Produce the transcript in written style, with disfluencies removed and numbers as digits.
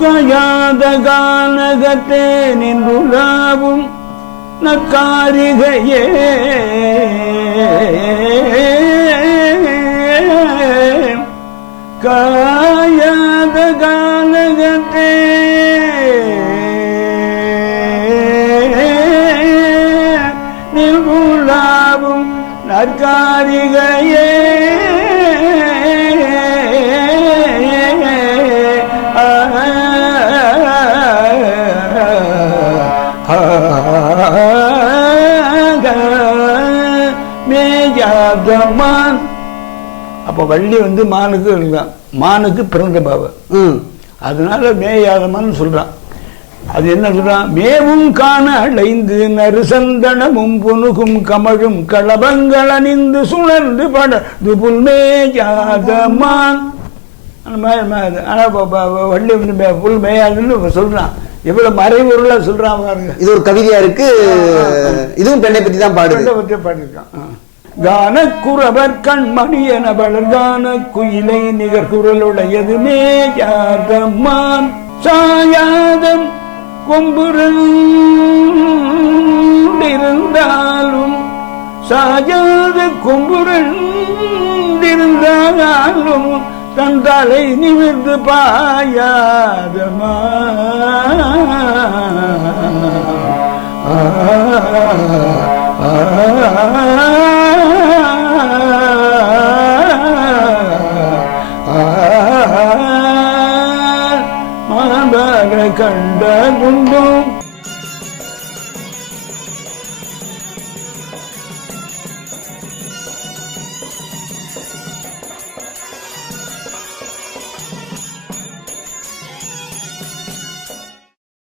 காயாத கானகத்தே நின்றுலாவும் நற்காரிகையே காயாத கானகத்தே நின்றுலாவும் நற்காரிகையே மேயாதமான். அப்போ வள்ளி மானுக்கு இருந்தான், மானுக்கு பிறந்த பாவ, அதனால மேயாதமான் சொல்றான். அது என்ன சொல்றான்? மேவும் காண அழைந்து நறுசந்தனமும் புனுகும் கமழும் களபங்கள் அணிந்து சுழர்ந்து படது புல் மேயாதமான். ஆனா வள்ளி புல் மேயாதுன்னு சொல்றான். எவ்வளவு மறைபொருளா சொல்றான் பாருங்க. இது ஒரு கவிதையா இருக்கு. இதுவும் பெண்ணை பத்தி தான் பாடிருக்கான். கான குறவர் கண்மணி என வளர்கான குயிலை நிகர் குரலுடையது மேயாதமான். சாயாதம் கொம்புரண்டிருந்தாலும் சாயாத கொம்புரண்டிருந்தாலும் தன் தலை நிமிர்ந்து பாயாதமா. மாபர கண்ட குண்டும்